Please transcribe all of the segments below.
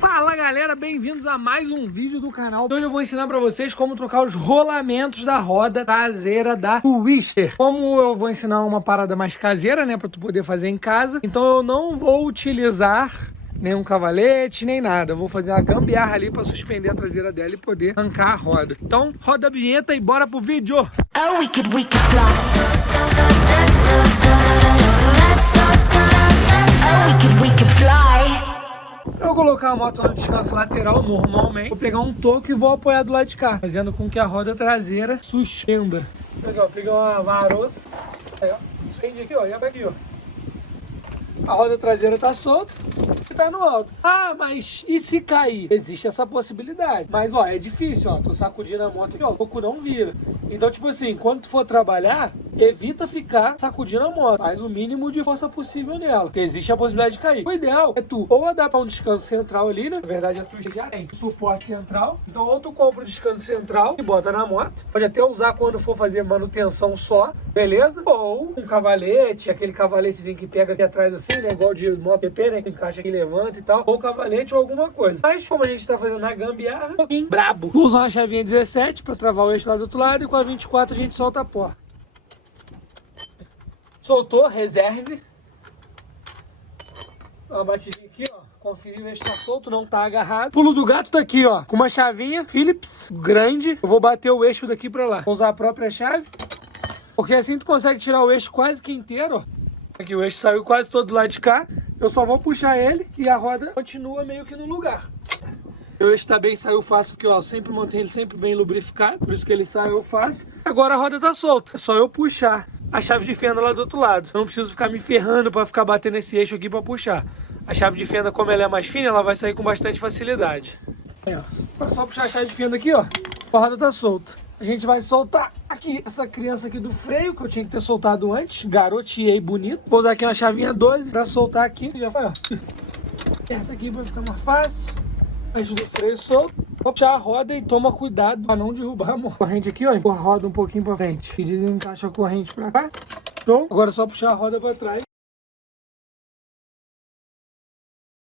Fala galera, bem-vindos a mais um vídeo do canal. Hoje eu vou ensinar pra vocês como trocar os rolamentos da roda traseira da Twister. Como eu vou ensinar uma parada mais caseira, né, pra tu poder fazer em casa, então eu não vou utilizar nenhum cavalete, nem nada. Eu vou fazer uma gambiarra ali pra suspender a traseira dela e poder arrancar a roda. Então, roda a vinheta e bora pro vídeo! Oh, we could fly. Oh, we could fly. Eu vou colocar a moto no descanso lateral normalmente. Vou pegar um toco e vou apoiar do lado de cá, fazendo com que a roda traseira suspenda. Legal, pegar uma varoça. Aí, ó. Suspende aqui, ó. E aqui, ó. A roda traseira tá solta e tá no alto. Ah, mas e se cair? Existe essa possibilidade. Mas, ó, é difícil, ó. Tô sacudindo a moto aqui, ó. O toco não vira. Então, tipo assim, quando tu for trabalhar, evita ficar sacudindo a moto. Faz o mínimo de força possível nela, porque existe a possibilidade de cair. O ideal é tu ou adaptar um descanso central ali, né? Na verdade, a tua já tem suporte central. Então, ou tu compra o descanso central e bota na moto. Pode até usar quando for fazer manutenção só, beleza? Ou um cavalete, aquele cavaletezinho que pega aqui atrás assim, né? Igual de moto PP, né? Que encaixa aqui, levanta e tal. Ou cavalete ou alguma coisa. Mas, como a gente tá fazendo na gambiarra, um pouquinho brabo. Tu usa uma chavinha 17 pra travar o eixo lá do outro lado e com a 24 a gente solta a porta. Soltou, reserve. Uma batidinha aqui, ó. Conferir, ver se tá solto, não tá agarrado. Pulo do gato tá aqui, ó. Com uma chavinha Phillips grande. Eu vou bater o eixo daqui pra lá. Vou usar a própria chave. Porque assim tu consegue tirar o eixo quase que inteiro, ó. Aqui o eixo saiu quase todo do lado de cá. Eu só vou puxar ele e a roda continua meio que no lugar. O eixo tá bem, saiu fácil, porque ó, eu sempre mantenho ele sempre bem lubrificado. Por isso que ele saiu fácil. Agora a roda tá solta. É só eu puxar a chave de fenda lá do outro lado. Eu não preciso ficar me ferrando para ficar batendo esse eixo aqui para puxar. A chave de fenda, como ela é mais fina, ela vai sair com bastante facilidade. Aí, ó. É só puxar a chave de fenda aqui, ó. A roda tá solta. A gente vai soltar aqui essa criança aqui do freio, que eu tinha que ter soltado antes. Garoteei bonito. Vou usar aqui uma chavinha 12 para soltar aqui. Já foi, ó. Aperta aqui para ficar mais fácil. Ajuda o freio solto. Vou puxar a roda e toma cuidado para não derrubar a corrente aqui, ó. Empurra a roda um pouquinho para frente. E desencaixa a corrente para cá. Show. Agora é só puxar a roda para trás.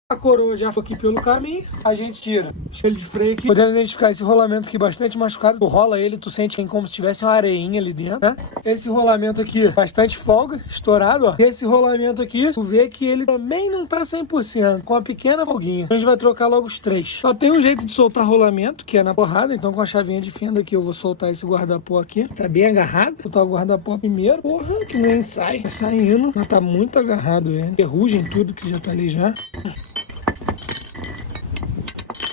A coroa já foi aqui pelo caminho, a gente tira o espelho de freio aqui. Podemos identificar esse rolamento aqui bastante machucado. Tu rola ele, tu sente como se tivesse uma areinha ali dentro, né? Esse rolamento aqui, bastante folga, estourado, ó. E esse rolamento aqui, tu vê que ele também não tá 100%, com uma pequena folguinha. A gente vai trocar logo os três. Só tem um jeito de soltar rolamento, que é na porrada. Então com a chavinha de fenda aqui eu vou soltar esse guarda-pó aqui. Tá bem agarrado. Vou soltar o guarda-pó primeiro. Porra, que nem sai. Tá saindo, mas tá muito agarrado, velho. Ferrugem tudo que já tá ali já.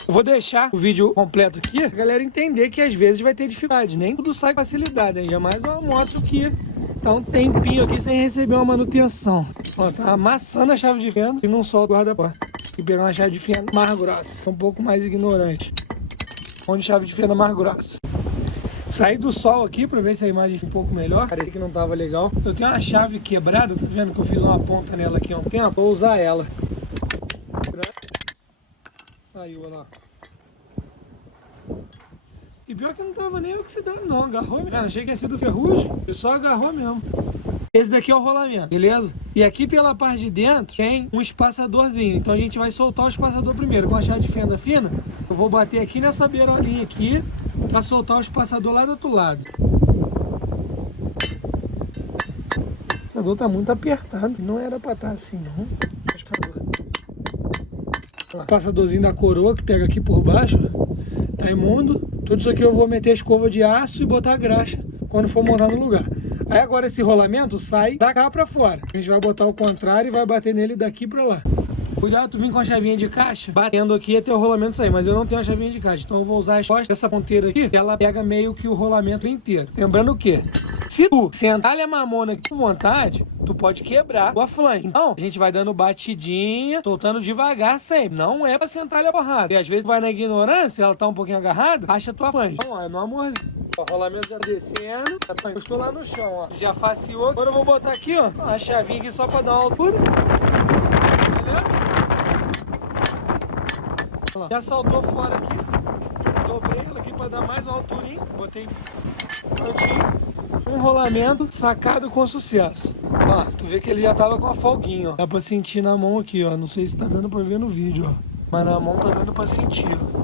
Eu vou deixar o vídeo completo aqui pra galera entender que às vezes vai ter dificuldade. Nem tudo sai com facilidade, ainda mais uma moto que tá um tempinho aqui sem receber uma manutenção. Ó, tá amassando a chave de fenda e não solta o guarda-pó. Tem que pegar uma chave de fenda mais grossa, um pouco mais ignorante. Onde chave de fenda mais grossa. Saí do sol aqui pra ver se a imagem fica um pouco melhor. Parece que não tava legal. Eu tenho uma chave quebrada, tá vendo que eu fiz uma ponta nela aqui há um tempo? Vou usar ela. Saiu, olha lá. E pior que não tava nem oxidado não, agarrou mesmo. Achei que ia ser do ferrugem, ele só agarrou mesmo. Esse daqui é o rolamento, beleza? E aqui pela parte de dentro tem um espaçadorzinho. Então a gente vai soltar o espaçador primeiro. Com a chave de fenda fina, eu vou bater aqui nessa beirolinha aqui pra soltar o espaçador lá do outro lado. O espaçador tá muito apertado, não era pra estar assim não. O passadorzinho da coroa que pega aqui por baixo, tá imundo. Tudo isso aqui eu vou meter a escova de aço e botar a graxa quando for montar no lugar. Aí agora esse rolamento sai da cá pra fora. A gente vai botar o contrário e vai bater nele daqui pra lá. Cuidado, tu vir com a chavinha de caixa, batendo aqui até o rolamento sair, mas eu não tenho a chavinha de caixa, então eu vou usar as costas dessa ponteira aqui, que ela pega meio que o rolamento inteiro. Lembrando o quê? Se tu sentar a mamona aqui com vontade, tu pode quebrar a flange. Então, a gente vai dando batidinha, soltando devagar sempre. Não é pra sentar a porrada. E às vezes vai na ignorância, ela tá um pouquinho agarrada, racha a tua flange. Então, ó, é no amorzinho. O rolamento já descendo, já tá encostou lá no chão, ó. Já faciou. Agora eu vou botar aqui, ó, a chavinha aqui só pra dar uma altura. Beleza? Já saltou fora aqui. Dobrei ela aqui pra dar mais uma alturinha. Botei prontinho. Um rolamento sacado com sucesso. Ó, tu vê que ele já tava com a folguinha, ó. Dá pra sentir na mão aqui, ó. Não sei se tá dando pra ver no vídeo, ó. Mas na mão tá dando pra sentir, ó.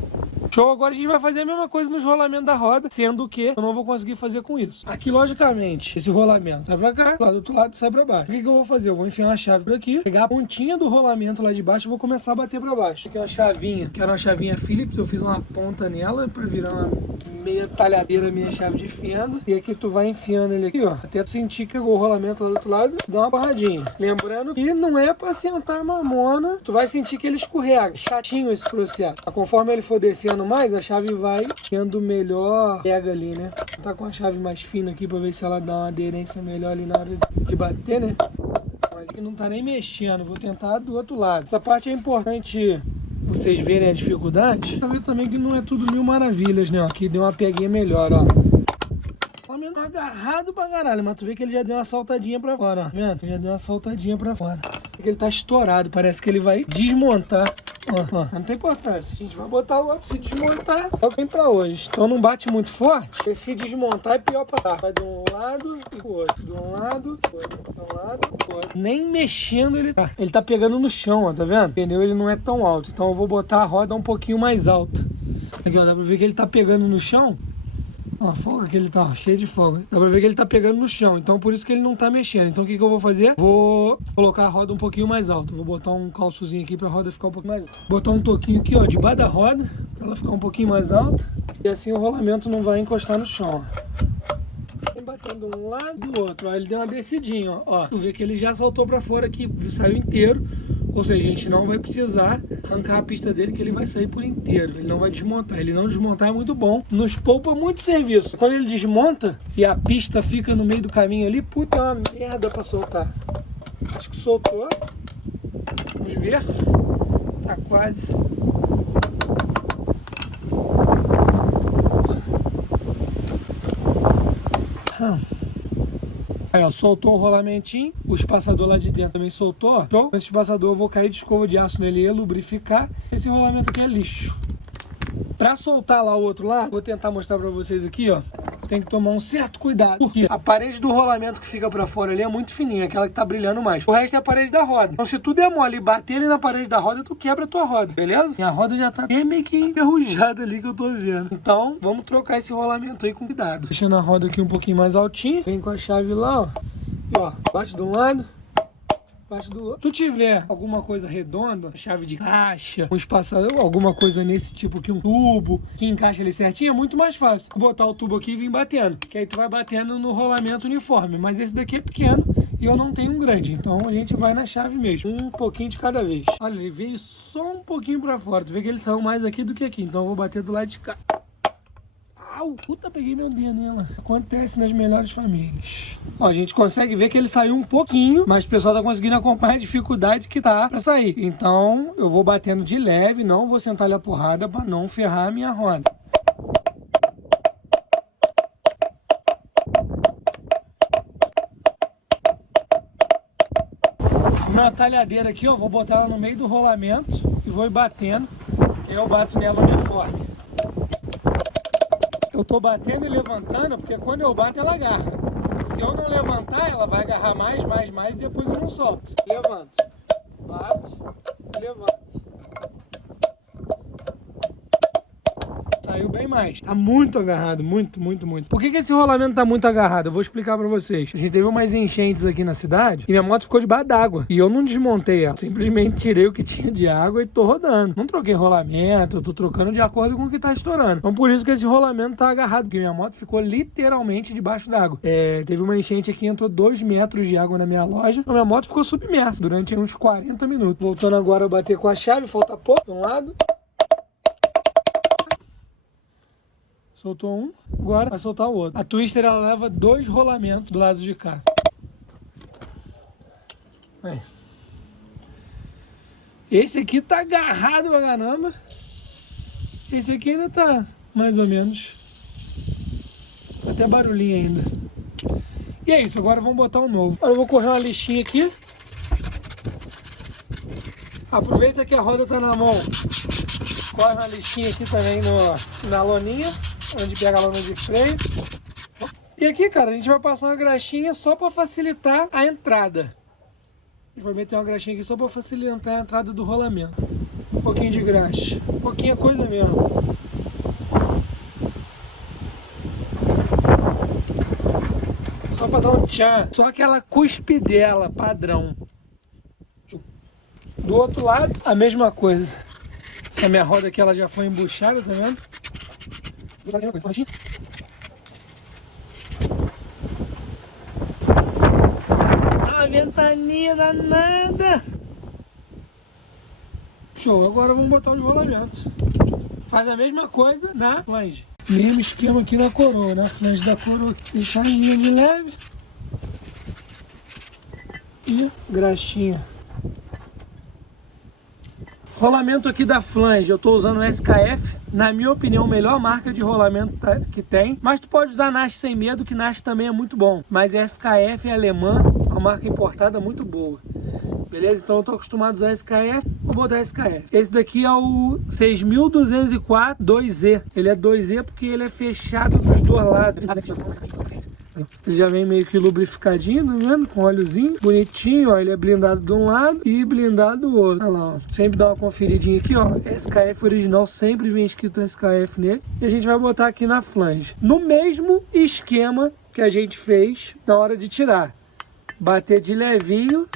Show, agora a gente vai fazer a mesma coisa nos rolamentos da roda, sendo que eu não vou conseguir fazer com isso. Aqui, logicamente, esse rolamento sai pra cá, lá do outro lado sai pra baixo. O que eu vou fazer? Eu vou enfiar uma chave por aqui, pegar a pontinha do rolamento lá de baixo e vou começar a bater pra baixo. Aqui é uma chavinha, que era uma chavinha Phillips, eu fiz uma ponta nela pra virar uma meia talhadeira, minha chave de fenda. E aqui tu vai enfiando ele aqui, ó, até tu sentir que pegou o rolamento lá do outro lado, dá uma barradinha. Lembrando que não é pra sentar mamona, tu vai sentir que ele escorrega. Chatinho esse processo. Conforme ele for descendo mais, a chave vai tendo melhor pega ali, né? Tá com a chave mais fina aqui pra ver se ela dá uma aderência melhor ali na hora de bater, né? Aqui não tá nem mexendo, vou tentar do outro lado. Essa parte é importante vocês verem a dificuldade. Pra ver também que não é tudo mil maravilhas, né? Aqui deu uma peguinha melhor, ó. O Flamengo tá agarrado pra caralho, mas tu vê que ele já deu uma saltadinha pra fora, ó. Tá vendo? Já deu uma saltadinha pra fora. Ele tá estourado, parece que ele vai desmontar. Não tem importância, a gente vai botar o outro, se desmontar, é o que tem pra hoje. Então não bate muito forte, porque se desmontar é pior pra dar. Vai de um lado e pro outro, de um lado, pro outro. Nem mexendo ele tá. Ele tá pegando no chão, ó, tá vendo? O pneu ele não é tão alto, então eu vou botar a roda um pouquinho mais alta. Aqui, ó, dá pra ver que ele tá pegando no chão. Ó, a folga que ele tá, ó, cheio de folga. Dá pra ver que ele tá pegando no chão, então por isso que ele não tá mexendo. Então o que eu vou fazer? Vou colocar a roda um pouquinho mais alta. Vou botar um calçozinho aqui pra roda ficar um pouquinho mais alta. Botar um toquinho aqui, ó, debaixo da roda, pra ela ficar um pouquinho mais alta. E assim o rolamento não vai encostar no chão, ó. Vem batendo de um lado e do outro, ó. Ele deu uma descidinha, ó. Tu vê que ele já saltou pra fora aqui, saiu inteiro. Ou seja, a gente não vai precisar arrancar a pista dele, que ele vai sair por inteiro. Ele não vai desmontar. Ele não desmontar é muito bom. Nos poupa muito serviço. Quando ele desmonta e a pista fica no meio do caminho ali, puta, é uma merda pra soltar. Acho que soltou. Vamos ver. Tá quase. Aí, ó, soltou o rolamentinho, o espaçador lá de dentro também soltou, ó. Show? Esse espaçador eu vou cair de escova de aço nele e lubrificar. Esse rolamento aqui é lixo. Pra soltar lá o outro lado, vou tentar mostrar pra vocês aqui, ó. Tem que tomar um certo cuidado, porque a parede do rolamento que fica pra fora ali é muito fininha, aquela que tá brilhando mais. O resto é a parede da roda. Então se tu der mole e bater ali na parede da roda, tu quebra a tua roda, beleza? E a roda já tá meio que enferrujada ali que eu tô vendo. Então vamos trocar esse rolamento aí com cuidado. Deixando a roda aqui um pouquinho mais altinha. Vem com a chave lá, ó. E ó, bate de um lado, bate do outro. Se tu tiver alguma coisa redonda, chave de caixa, um espaçador, alguma coisa nesse tipo aqui, um tubo, que encaixa ali certinho, é muito mais fácil. Vou botar o tubo aqui e vir batendo. Que aí tu vai batendo no rolamento uniforme. Mas esse daqui é pequeno e eu não tenho um grande. Então a gente vai na chave mesmo. Um pouquinho de cada vez. Olha, ele veio só um pouquinho pra fora. Tu vê que ele saiu mais aqui do que aqui. Então eu vou bater do lado de cá. Au, puta, peguei meu dedo nela. Acontece nas melhores famílias. Ó, a gente consegue ver que ele saiu um pouquinho, mas o pessoal tá conseguindo acompanhar a dificuldade que tá pra sair. Então, eu vou batendo de leve, não vou sentar-lhe a porrada pra não ferrar a minha roda. Uma talhadeira aqui, ó, vou botar ela no meio do rolamento e vou ir batendo, que aí eu bato nela uniforme. Eu tô batendo e levantando, porque quando eu bato ela agarra. Se eu não levantar, ela vai agarrar mais, e depois eu não solto. Levanto, bato, levanto. Saiu bem mais. Tá muito agarrado, muito. Por que esse rolamento tá muito agarrado? Eu vou explicar pra vocês. A gente teve umas enchentes aqui na cidade e minha moto ficou debaixo d'água. E eu não desmontei ela. Simplesmente tirei o que tinha de água e tô rodando. Não troquei rolamento, eu tô trocando de acordo com o que tá estourando. Então por isso que esse rolamento tá agarrado, porque minha moto ficou literalmente debaixo d'água. Teve uma enchente aqui, entrou 2 metros de água na minha loja. Então minha moto ficou submersa durante uns 40 minutos. Voltando agora a bater com a chave, falta pouco de um lado. Soltou um, agora vai soltar o outro. A Twister ela leva 2 rolamentos do lado de cá. Aí. Esse aqui tá agarrado pra caramba. Esse aqui ainda tá mais ou menos. Tá até barulhinho ainda. E é isso, agora vamos botar um novo. Agora eu vou correr uma lixinha aqui. Aproveita que a roda tá na mão. Corre uma lixinha aqui também na loninha, onde pega a lona de freio. E aqui, cara, a gente vai passar uma graxinha só para facilitar a entrada. A gente vai meter uma graxinha aqui só para facilitar a entrada do rolamento. Um pouquinho de graxa. Pouquinha coisa mesmo. Só pra dar um tchan. Só aquela cuspidela padrão. Do outro lado, a mesma coisa. Essa minha roda aqui, ela já foi embuchada, tá vendo? Do lado, a mesma coisa. A ventania danada. Show, agora vamos botar os rolamentos. Faz a mesma coisa na flange. Mesmo esquema aqui na coroa, na flange da coroa. Deixar em linha de leve. E graxinha. Rolamento aqui da flange, eu estou usando o SKF, na minha opinião, melhor marca de rolamento que tem. Mas tu pode usar Nash sem medo, que Nash também é muito bom. Mas SKF é alemã, uma marca importada muito boa. Beleza? Então eu estou acostumado a usar SKF, vou botar SKF. Esse daqui é o 6204 2Z. Ele é 2Z porque ele é fechado dos dois lados. Ele já vem meio que lubrificadinho, tá vendo? Com óleozinho, bonitinho, ó. Ele é blindado de um lado e blindado do outro. Olha lá, ó. Sempre dá uma conferidinha aqui, ó. SKF original, sempre vem escrito SKF nele. E a gente vai botar aqui na flange. No mesmo esquema que a gente fez na hora de tirar. Bater de levinho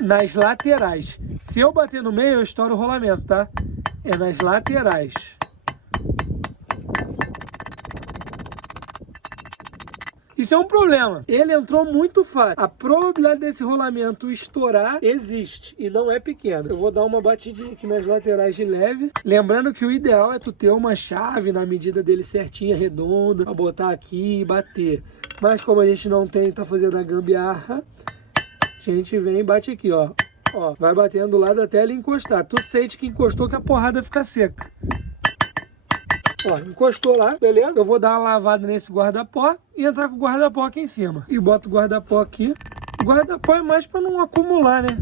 nas laterais. Se eu bater no meio, eu estouro o rolamento, tá? É nas laterais. Isso é um problema. Ele entrou muito fácil. A probabilidade desse rolamento estourar existe e não é pequena. Eu vou dar uma batidinha aqui nas laterais de leve. Lembrando que o ideal é tu ter uma chave na medida dele certinha, redonda, pra botar aqui e bater. Mas como a gente não tem, tá fazendo a gambiarra, a gente vem e bate aqui, ó. Ó, vai batendo do lado até ele encostar. Tu sente que encostou, que a porrada fica seca. Ó, encostou lá, beleza? Eu vou dar uma lavada nesse guarda-pó e entrar com o guarda-pó aqui em cima. E boto o guarda-pó aqui. O guarda-pó é mais para não acumular, né?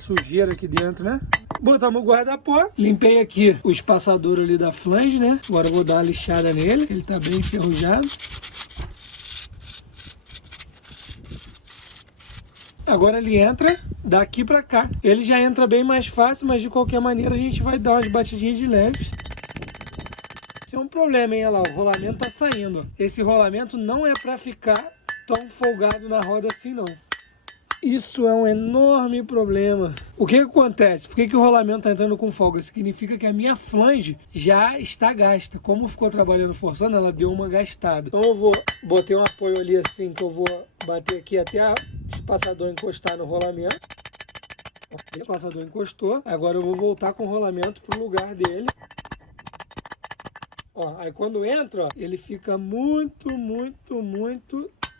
Sujeira aqui dentro, né? Botamos o guarda-pó. Limpei aqui o espaçador ali da flange, né? Agora eu vou dar uma lixada nele. Ele tá bem enferrujado. Agora ele entra daqui para cá. Ele já entra bem mais fácil, mas de qualquer maneira a gente vai dar umas batidinhas de leves. Esse é um problema, hein? Olha lá, o rolamento tá saindo. Esse rolamento não é para ficar tão folgado na roda assim, não. Isso é um enorme problema. O que acontece? Por que o rolamento tá entrando com folga? Significa que a minha flange já está gasta. Como ficou trabalhando forçando, ela deu uma gastada. Então eu botei um apoio ali assim, que eu vou bater aqui até o espaçador encostar no rolamento. O espaçador encostou. Agora eu vou voltar com o rolamento pro lugar dele. Ó, aí quando entra, ó, ele fica muito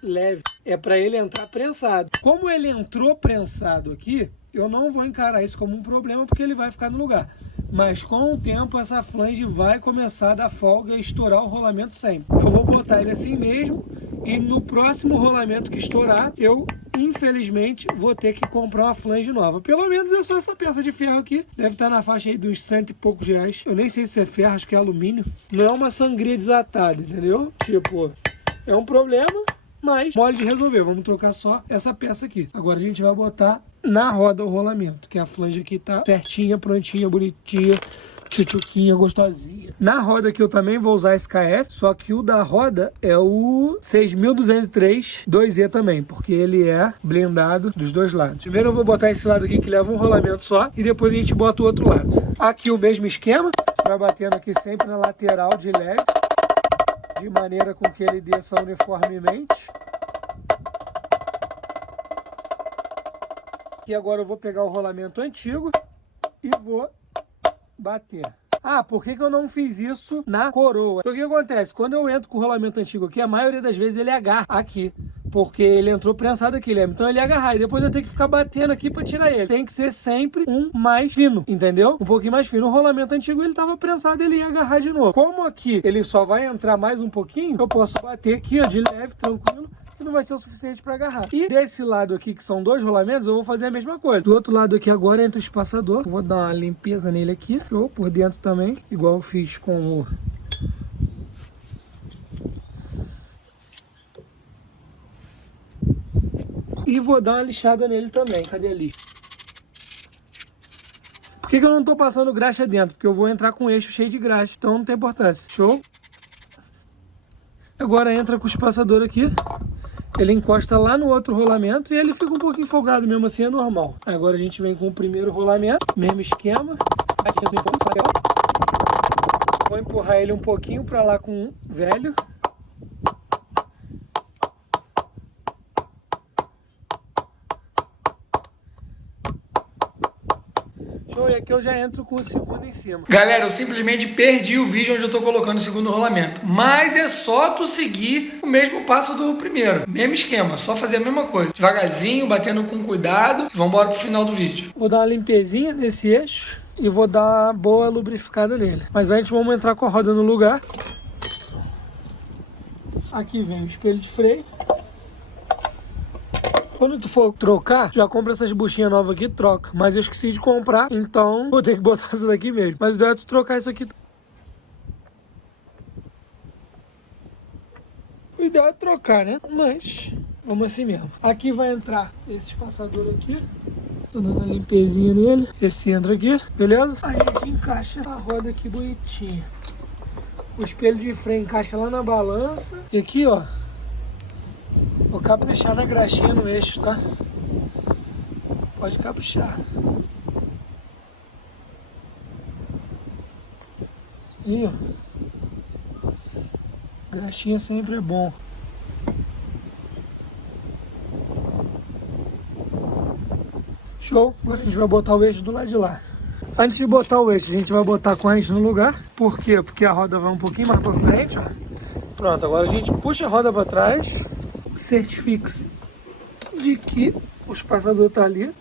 leve. É para ele entrar prensado. Como ele entrou prensado aqui, eu não vou encarar isso como um problema, porque ele vai ficar no lugar. Mas com o tempo, essa flange vai começar a dar folga e estourar o rolamento sempre. Eu vou botar ele assim mesmo, e no próximo rolamento que estourar, eu, infelizmente, vou ter que comprar uma flange nova. Pelo menos é só essa peça de ferro aqui. Deve estar na faixa aí de uns R$100 e poucos. Eu nem sei se é ferro, acho que é alumínio. Não é uma sangria desatada, entendeu? Tipo, é um problema, mas mole de resolver. Vamos trocar só essa peça aqui. Agora a gente vai botar na roda o rolamento, que a flange aqui tá certinha, prontinha, bonitinha, tchutchuquinha, gostosinha. Na roda aqui eu também vou usar SKF, só que o da roda é o 6203 2E também, porque ele é blindado dos dois lados. Primeiro eu vou botar esse lado aqui que leva um rolamento só, e depois a gente bota o outro lado. Aqui o mesmo esquema, vai batendo aqui sempre na lateral de leve, de maneira com que ele desça uniformemente. E agora eu vou pegar o rolamento antigo e vou bater. Ah, por que eu não fiz isso na coroa? Então o que acontece? Quando eu entro com o rolamento antigo aqui, a maioria das vezes ele agarra aqui. Porque ele entrou prensado aqui, lembra? Então ele ia agarrar e depois eu tenho que ficar batendo aqui para tirar ele. Tem que ser sempre um mais fino, entendeu? Um pouquinho mais fino. O rolamento antigo ele tava prensado, ele ia agarrar de novo. Como aqui ele só vai entrar mais um pouquinho, eu posso bater aqui, ó, de leve, tranquilo. E não vai ser o suficiente para agarrar. E desse lado aqui, que são dois rolamentos, eu vou fazer a mesma coisa. Do outro lado aqui agora entra o espaçador. Eu vou dar uma limpeza nele aqui. Show, por dentro também, igual eu fiz com o... E vou dar uma lixada nele também. Cadê a lixa? Por que eu não tô passando graxa dentro? Porque eu vou entrar com o eixo cheio de graxa, então não tem importância. Show? Agora entra com o espaçador aqui. Ele encosta lá no outro rolamento e ele fica um pouquinho folgado, mesmo assim é normal. Agora a gente vem com o primeiro rolamento, mesmo esquema. Vou empurrar ele um pouquinho para lá com o velho. E aqui eu já entro com o segundo em cima. Galera, eu simplesmente perdi o vídeo onde eu tô colocando o segundo rolamento. Mas é só tu seguir o mesmo passo do primeiro. Mesmo esquema, só fazer a mesma coisa. Devagarzinho, batendo com cuidado. E vamos embora pro final do vídeo. Vou dar uma limpezinha nesse eixo e vou dar uma boa lubrificada nele. Mas antes vamos entrar com a roda no lugar. Aqui vem o espelho de freio. Quando tu for trocar, já compra essas buchinhas novas aqui e troca. Mas eu esqueci de comprar, então vou ter que botar essa daqui mesmo. Mas o ideal é tu trocar isso aqui. O ideal é trocar, né? Mas vamos assim mesmo. Aqui vai entrar esse espaçador aqui. Tô dando uma limpezinha nele. Esse entra aqui, beleza? A gente encaixa a roda aqui bonitinha. O espelho de freio encaixa lá na balança. E aqui, ó. Vou caprichar na graxinha no eixo, tá? Pode caprichar. Aí, ó. Graxinha sempre é bom. Show? Agora a gente vai botar o eixo do lado de lá. Antes de botar o eixo, a gente vai botar a corrente no lugar. Por quê? Porque a roda vai um pouquinho mais pra frente, ó. Pronto, agora a gente puxa a roda pra trás. Certifique-se de que o espaçador tá ali.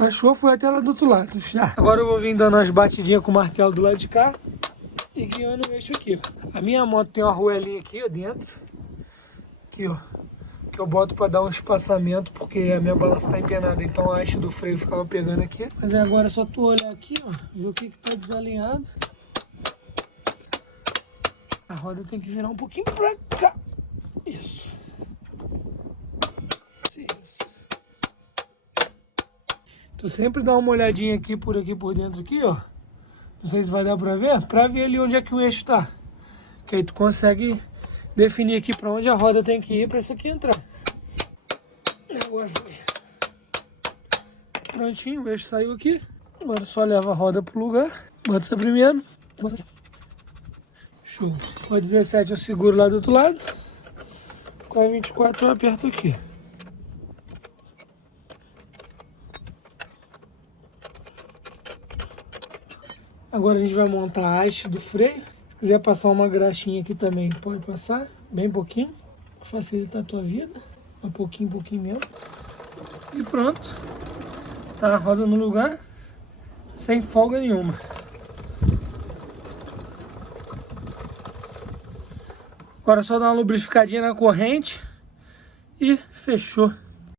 Achou, foi até lá do outro lado. Já. Agora eu vou vir dando umas batidinhas com o martelo do lado de cá e guiando o eixo aqui, ó. A minha moto tem uma arruelinha aqui, ó, dentro. Aqui, ó. Que eu boto para dar um espaçamento, porque a minha balança tá empenada, então a haste do freio ficava pegando aqui. Mas agora é só tu olhar aqui, ó, ver o que tá desalinhado. A roda tem que virar um pouquinho pra cá. Isso. Isso. Tu sempre dá uma olhadinha aqui por dentro aqui, ó. Não sei se vai dar pra ver ali onde é que o eixo tá. Que aí tu consegue definir aqui para onde a roda tem que ir para isso aqui entrar. Agora foi. Prontinho, o eixo saiu aqui. Agora só leva a roda pro lugar. Bota essa primeiro. Show. Com a 17 eu seguro lá do outro lado. Com a 24 eu aperto aqui. Agora a gente vai montar a haste do freio. Se quiser passar uma graxinha aqui também, pode passar, bem pouquinho, para facilitar a tua vida, um pouquinho mesmo. E pronto, tá a roda no lugar, sem folga nenhuma. Agora é só dar uma lubrificadinha na corrente e fechou.